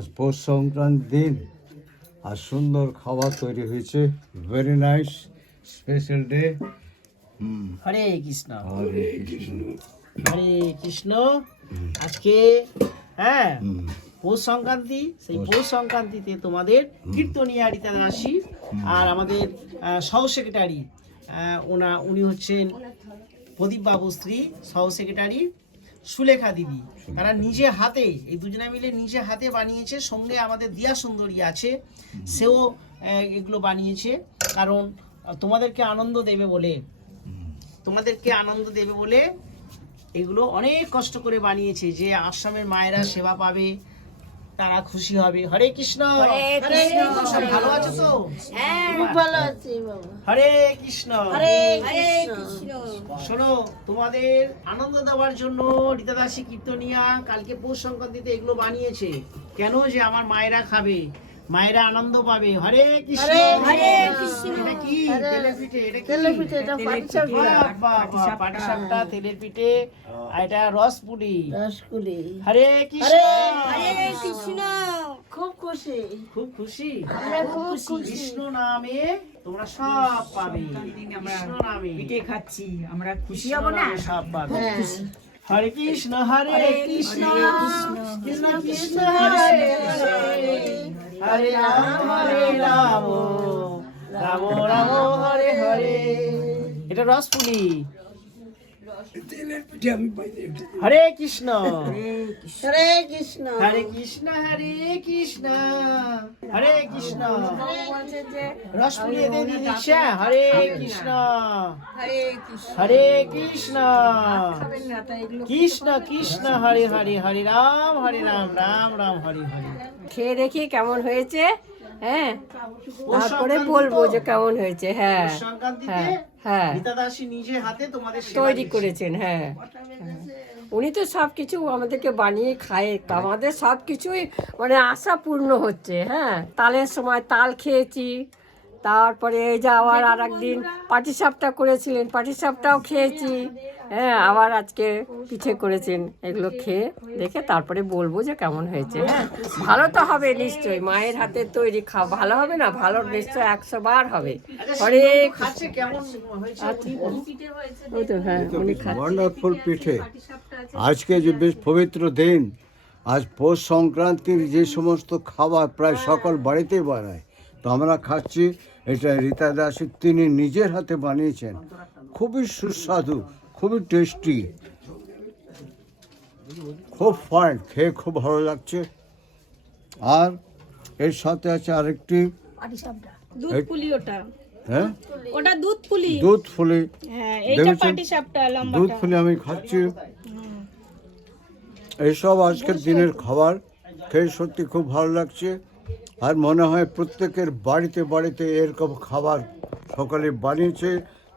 আজ পৌষ সংক্রান্তির দিন আর সুন্দর খাবার তৈরি হয়েছে। Very nice special day. Hare Krishna Hare Krishna. Hare Krishna. আজকে হ্যাঁ পৌষ সংক্রান্তি, সেই পৌষ সংক্রান্তিতে তোমাদের কীর্তনিয়া রীতা দাসী আর আমাদের সহ সেক্রেটারি উনি হচ্ছেন প্রদীপ বাবু স্ত্রী, সহ সেক্রেটারি সুলেখা দিদি, তারা নিজে হাতে, এই দুজনে মিলে নিজে হাতে বানিয়েছে। সঙ্গে আমাদের দিয়া সুন্দরী আছে, সেও এগুলো বানিয়েছে। কারণ তোমাদেরকে আনন্দ দেবে বলে এগুলো অনেক কষ্ট করে বানিয়েছে, যে আশ্রমের মায়েরা সেবা পাবে, তারা খুশি হবে। হরে কৃষ্ণ। সব ভালো আছো তো? ভালো আছি বাবা। হরে কৃষ্ণ। কৃষ্ণ। শোনো, তোমাদের আনন্দ দেওয়ার জন্য রীতা দাসী কীর্তনিয়া কালকে পৌষ সংক্রান্তিতে এগুলো বানিয়েছে। কেন? যে আমার মায়েরা খাবে, মায়েরা আনন্দ পাবে। হরে কৃষ্ণ। হরে কৃষ্ণ। এটা কি? তেলের পিঠে। এটা কি? তেলের পিঠে, এটা পাটিসাপটা। পাটিসাপটা, তেলের পিঠে, আর এটা রসপুলি। রসগুলি। হরে কৃষ্ণ। কৃষ্ণ। খুব খুশি। খুব খুশি। আমরা খুব খুশি। কৃষ্ণ নামে তোমরা সব পাবে। কৃষ্ণ নামে পিঠে খাচ্ছি, আমরা খুশি কৃষ্ণ হব না? নামে সব পাবে। হ্যাঁ। হরে কৃষ্ণ। হরে কৃষ্ণ। কৃষ্ণ কৃষ্ণ হরে হরে, হরে রাম রাম রাম হরে হরে। এটা রসপুলি। হরে কৃষ্ণ। হরে কৃষ্ণ। হরে কৃষ্ণ। হরে কৃষ্ণ। হরে কৃষ্ণ। রসপুলি এদের দিয়ে দিচ্ছে। হরে কৃষ্ণ। হরে কৃষ্ণ। কৃষ্ণ কৃষ্ণ হরে হরে, হরে রাম রাম রাম হরে হরে। খেয়ে দেখি কেমন হয়েছে, হ্যাঁ পৌষ তারপরে সংক্রান্তি বলবো তো? যে কেমন হয়েছে। হ্যাঁ পৌষ সংক্রান্তিতে হ্যাঁ হ্যাঁ রীতা দাসী নিজে হাতে তোমাদের সেবা তৈরি দিচ্ছে। করেছেন। হ্যাঁ উনি তো সব কিছু আমাদেরকে বানিয়ে খায়, আমাদের সব কিছুই মানে আশা পূর্ণ হচ্ছে। হ্যাঁ তালের সময় তাল খেয়েছি, তারপরে এই যে আবার আর একদিন পাটিসাপটা করেছিলেন, পাটিসাপটাও খেয়েছি। হ্যাঁ আবার আজকে পিঠে করেছেন, এগুলো খেয়ে দেখে তারপরে বলবো যে কেমন হয়েছে। হ্যাঁ ভালো তো হবে নিশ্চয়ই, মায়ের হাতের তৈরি ভালো হবে না? ভালো নিশ্চয়ই 100 বার হবে। হরে খাচ্ছে কেমন হয়েছে? ওই তো হ্যাঁ উনি খাচ্ছেন। ওয়ান্ডারফুল পিঠে। আজকে যে বেশ পবিত্র দিন, আজ পৌষ সংক্রান্তির যে সমস্ত খাবার প্রায় সকল বাড়িতেই বানায়, তো আমরা খাচ্ছি। এটা রীতা দাসী তিনি নিজের হাতে বানিয়েছেন, খুবই সুস্বাদু, খুবই টেস্টি, খুব ফাইন, খেয়ে খুব ভালো লাগছে। আর এর সাথে আছে আরেকটি দুধ পুলি। ওটা হ্যাঁ ওটা দুধ পুলি। দুধ ফুলি। হ্যাঁ এইটা দেখেছেন? পাটিসাপটা লম্বাটা। দুধ ফুলি আমি খাচ্ছি। এইসব আজকের দিনের খাবার খেয়ে সত্যি খুব ভালো লাগছে। আর মনে হয় প্রত্যেকের বাড়িতে বাড়িতে এরকম খাবার সকালে বানিয়েছে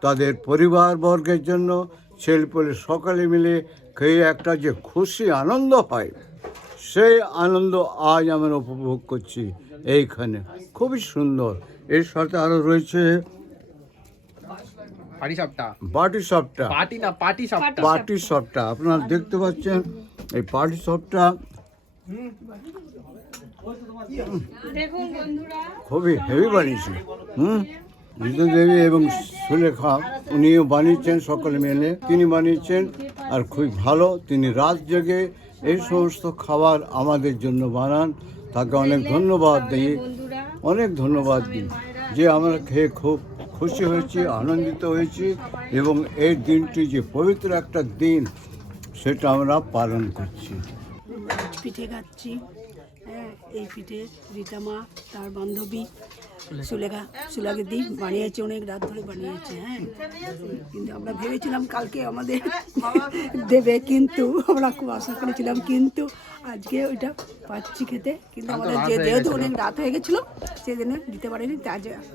তাদের পরিবারবর্গের জন্য, ছেলেপেলে সকালে মিলে খেয়ে একটা যে খুশি আনন্দ হয়, সেই আনন্দ আজ আমরা উপভোগ করছি এইখানে। খুবই সুন্দর। এর সাথে আরও রয়েছে পাটিসাপটা। পাটিসাপটা আপনারা দেখতে পাচ্ছেন, এই পাটিসাপটা দেখুন বন্ধুরা, খুবই হেভি বানিয়েছে। রীতা দেবী এবং সুলেখা উনিও বানিয়েছেন, সকলে মিলে তিনি বানিয়েছেন। আর খুবই ভালো, তিনি রাত জেগে এই সমস্ত খাবার আমাদের জন্য বানান। তাকে অনেক ধন্যবাদ দিই, অনেক ধন্যবাদ দিই যে আমরা খেয়ে খুব খুশি হয়েছি, আনন্দিত হয়েছি। এবং এই দিনটি যে পবিত্র একটা দিন, সেটা আমরা পালন করছি। পিঠে খাচ্ছি। হ্যাঁ এই পিঠে রীতা মা তার বান্ধবী সুলেখা দি বানিয়েছে, অনেক রাত ধরে বানিয়েছে। হ্যাঁ কিন্তু আমরা ভেবেছিলাম কালকে আমাদের দেবে, কিন্তু আমরা খুব আশা করেছিলাম, কিন্তু আজকে ওইটা পাচ্ছি খেতে। কিন্তু আমাদের যেহেতু অনেক রাত হয়ে গেছিলো সেদিনে দিতে পারিনি,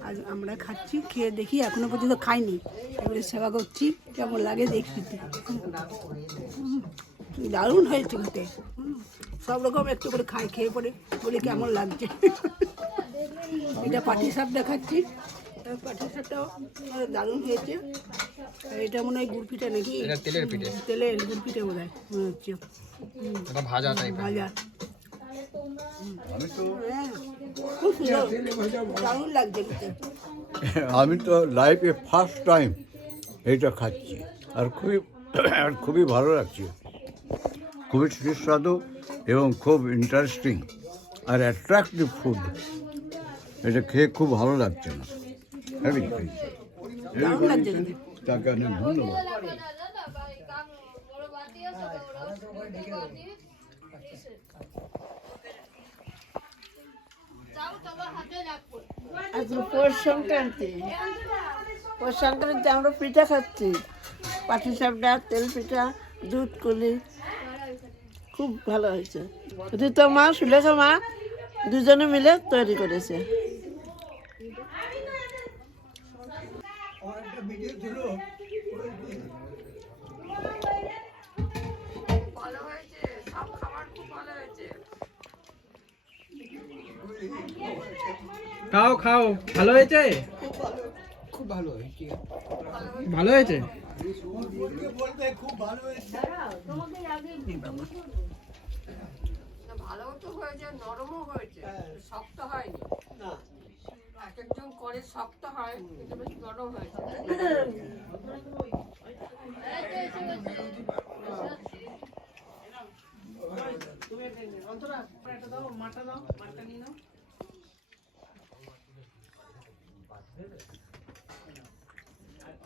আজ আমরা খাচ্ছি। খেয়ে দেখি, এখনো পর্যন্ত খাইনি, এবারে সেবা করছি, কেমন লাগে দেখি। দারুণ হয়েছে খেতে। সব রকম একটু করে খেয়ে পরে বলি কেমন লাগছে। এটা পাটিসাপটা খাচ্ছি, পাটিসাপটাও দারুণ হয়েছে। এটা মনে হয় গুড় পিঠা নাকি? তেলের গুড় পিঠা বোধ হয় মনে হচ্ছে, ভাজা। খুব সুন্দর দারুণ লাগছে খেতে। আমি তো লাইফে ফার্স্ট টাইম এইটা খাচ্ছি আর খুবই ভালো লাগছে, খুবই সুস্বাদু এবং খুব ইন্টারেস্টিং আর অ্যাট্রাক্টিভ ফুড। এটা খেয়ে খুব ভালো লাগছে না, দারুণ লাগছে খেতে। তাকে অনেক ধন্যবাদ। আজকে পৌষ সংক্রান্তি। পৌষ সংক্রান্তি আমরা পিঠা খাচ্ছি, পাটিসাপটা, তেল পিঠা, দুধ কুলি, খুব ভালো হয়েছে। ঋতা মা, সুলেখা মা দুজনে মিলে তৈরি করেছে। খাও খাও, ভালো হয়েছে? ভালো হয়েছে। ভালো তো হয়েছে, নরমও হয়েছে, শক্ত হয়নি। এক একজন করে শক্ত হয়, কিন্তু বেশ নরম হয়েছে। অন্তরা একটা দাও, মাটা দাও, মাটা নিয়ে নাও।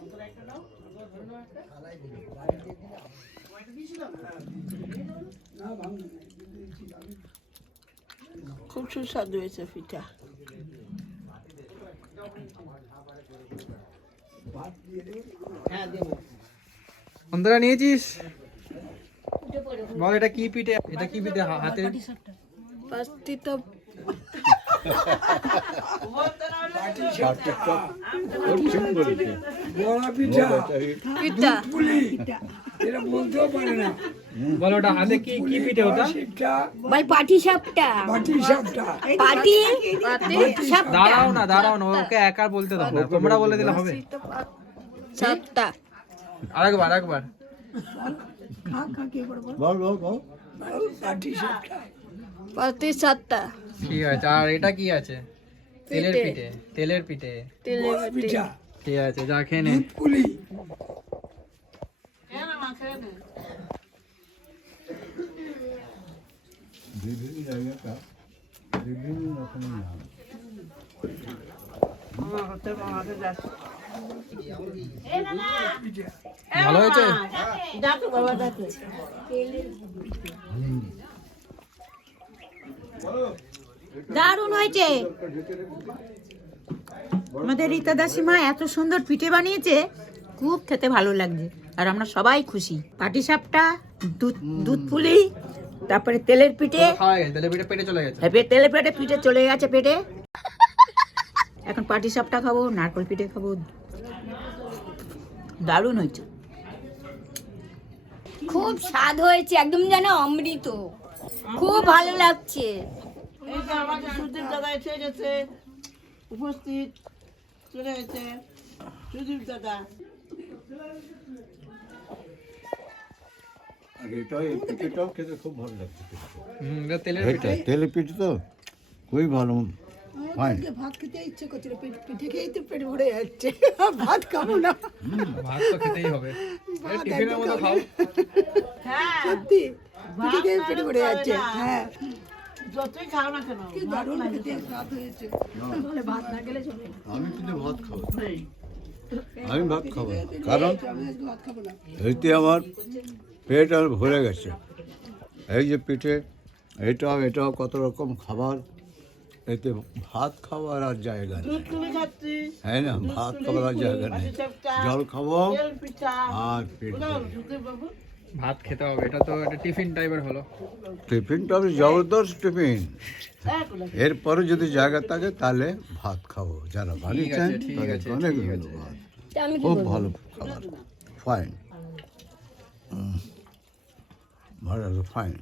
অন্তরা একটা দাও, ধরে নাও একটা। মাটা দিয়েছিলাম? খুব সুস্বাদু হয়েছে পিঠা। হ্যাঁ দেবো। অন্তরা নিয়েছিস? বল এটা কি পিঠে? এটা কি পিঠে হাতে? পাঁচটিটা পিঠা বল ওটা হাতে কি কি পিঠে ওটা? ভাই পাটি সাপটা পাটি দাঁড়াও না, ওকে একা বলতে দাও না, তোমরা বলে দিলে হবে। সাপটা আরেকবার বল বল বল। পাটি সাপটা ঠিক আছে। আর এটা কি আছে? তেলের পিঠে। তেলের পিঠা। ঠিক আছে, যা খেয়ে নে। বিভিন্ন জায়গাটা বিভিন্ন রকমের নাম। ভালো হয়েছে? দেখো বাবা, দেখো। দারুণ হয়েছে। আমাদের রীতা দাসিমা এত সুন্দর পিঠে বানিয়েছে, খুব খেতে ভালো লাগছে আর আমরা সবাই খুশি। পাটিসাপটা, দুধ পুলি, তারপরে তেলের পিঠে। খাওয়া গেছে, তেলের পিঠে পেটে চলে গেছে। তেলের পিঠে চলে গেছে পেটে। এখন পাটিসাপটা খাবো, নারকেল পিঠে খাবো। দারুণ হয়েছে। খুব স্বাদ হয়েছে, একদম যেন অমৃত, খুব ভালো লাগছে। এই যে আমাদের সুদীপ দাদা এসে গেছে, উপস্থিত চলে গেছে সুদীপ দাদা। আর এই পিঠেটাও খেতে খুব ভালো লাগছে। এটা তেলের এটা পিঠে। তেলের পিঠে তো খুবই ভালো, ফাইন। ভাত খেতে ইচ্ছে করছিল, পিঠে খেয়েই তো পেট ভরে যাচ্ছে, ভাত খাবো না। ভাত তো খেতেই হবে। টিফিনের মতো খাও। সত্যি পিঠে খেয়ে পেট ভরে যাচ্ছে। হ্যাঁ, যতই খাও না কেন, কি দারুণ খেতে স্বাদ হয়েছে। বলে ভাত না খেলে চলে না। আমি কিন্তু ভাত খাবো, আমি ভাত খাবো না, কারণ আমি আজকে ভাত খাবো না। এইতে আমার পেট আর ভরে গেছে। এই যে পিঠে, এটাও কত রকম খাবার, এতে ভাত খাওয়ার আর জায়গা নেই। দুধ কুলি খাচ্ছি, হ্যাঁ না, ভাত খাওয়ার আর জায়গা নেই। পাটিসাপটা, জল খাবো তেল পিঠা। আর পেট ভরে। সুদীপ বাবু, ভাত খেতে হবে, এটা তো একটা টিফিন টাইপের হলো। টিফিনটা আমি জবরদস্ত টিফিন। এক গুলো। এরপরে যদি জায়গা থাকে তাহলে ভাত খাবো। যারা বানিয়েছেন ঠিক তাদেরকে আছে, অনেক ঠিক আছে। ধন্যবাদ। খুব ভালো খাবার, ফাইন, ভালো, ফাইন।